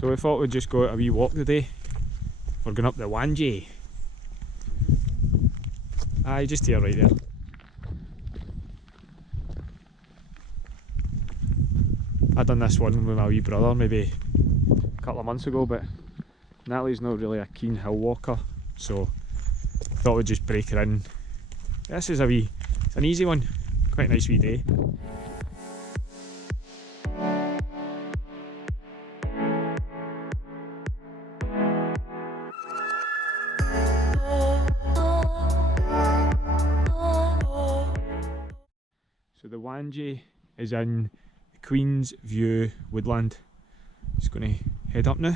So we thought we'd just go out a wee walk today. We're going up the Whangie. Aye, just here, right there. I done this one with my wee brother maybe a couple of months ago, but Natalie's not really a keen hill walker, so thought we'd just break her in. This is it's an easy one, quite a nice wee day. So the Whangie is in the Queen's View woodland. Just going to head up now.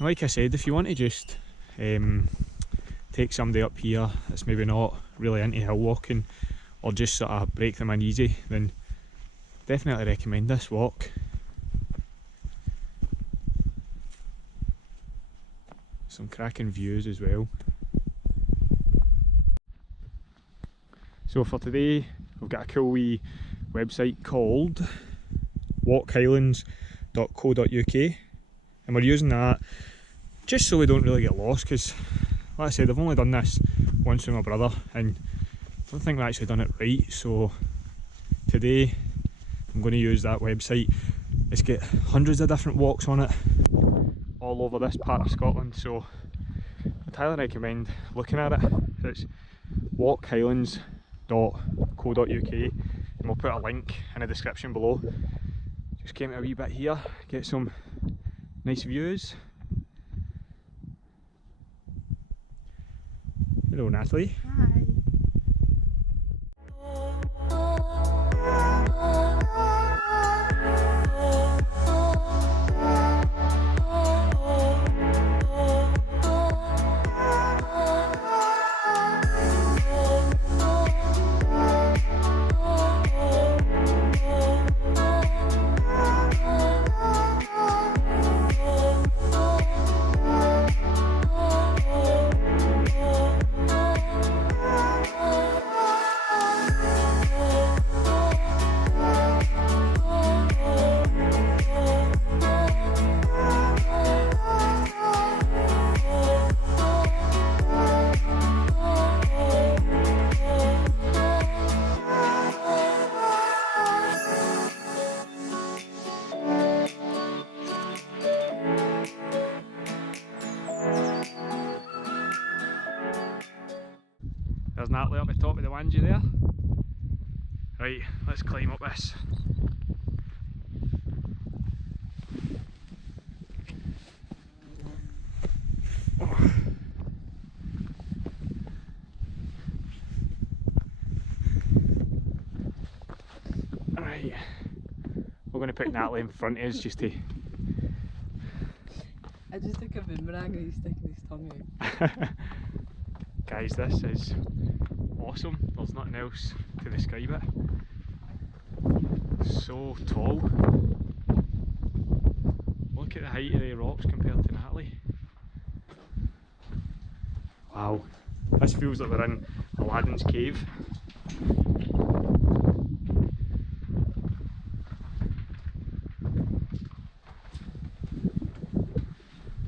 Like I said, if you want to just take somebody up here that's maybe not really into hill walking, or just sort of break them in easy, then definitely recommend this walk. Some cracking views as well. So for today we've got a cool wee website called walkhighlands.co.uk, and we're using that just so we don't really get lost, because like I said, I've only done this once with my brother and I don't think we've actually done it right. So today I'm going to use that website. It's got hundreds of different walks on it all over this part of Scotland, so I'd highly recommend looking at it. It's walkhighlands.co.uk, and we'll put a link in the description below. Just came out a wee bit here, get some nice views. Hello Natalie. Hi. There's Natalie up the top of the Whangie there. Right, let's climb up this. Oh. Right, we're going to put Natalie in front of us just to... I just took a boomerang and he's sticking his tongue out. Guys, this is awesome. There's nothing else to describe it. So tall. Look at the height of the rocks compared to Natalie. Wow, this feels like we're in Aladdin's cave.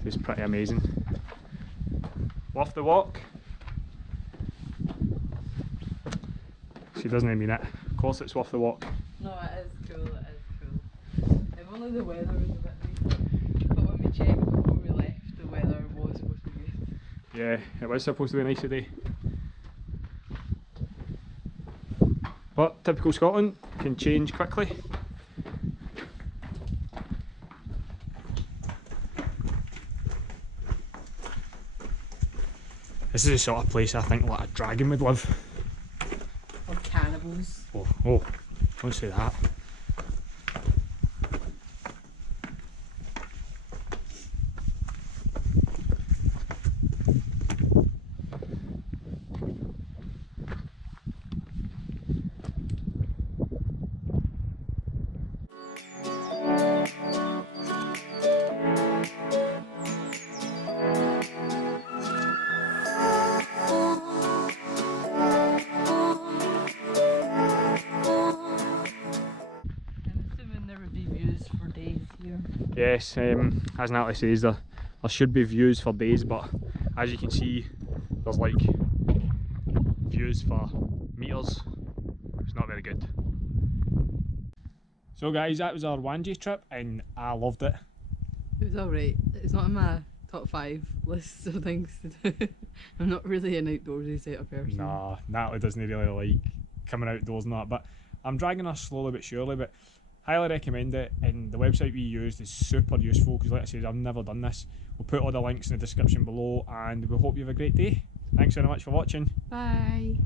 It's pretty amazing. Worth the walk. She doesn't even mean it. Of course it's worth the walk. No, it is cool, it is cool. If only the weather was a bit nicer. But when we checked before we left, the weather was supposed to be good. Yeah, it was supposed to be nice today. But typical Scotland can change quickly. This is the sort of place I think like a dragon would live. Or cannibals. Oh, don't say that. Yes, as Natalie says, there should be views for days, but as you can see, there's like views for meters. It's not very good. So guys, that was our Whangie trip and I loved it. It was alright. It's not in my top 5 lists of things to do. I'm not really an outdoorsy set of person. Nah, Natalie doesn't really like coming outdoors and that, but I'm dragging her slowly but surely, but highly recommend it, and the website we used is super useful because like I said, I've never done this. We'll put all the links in the description below and we hope you have a great day. Thanks very much for watching. Bye.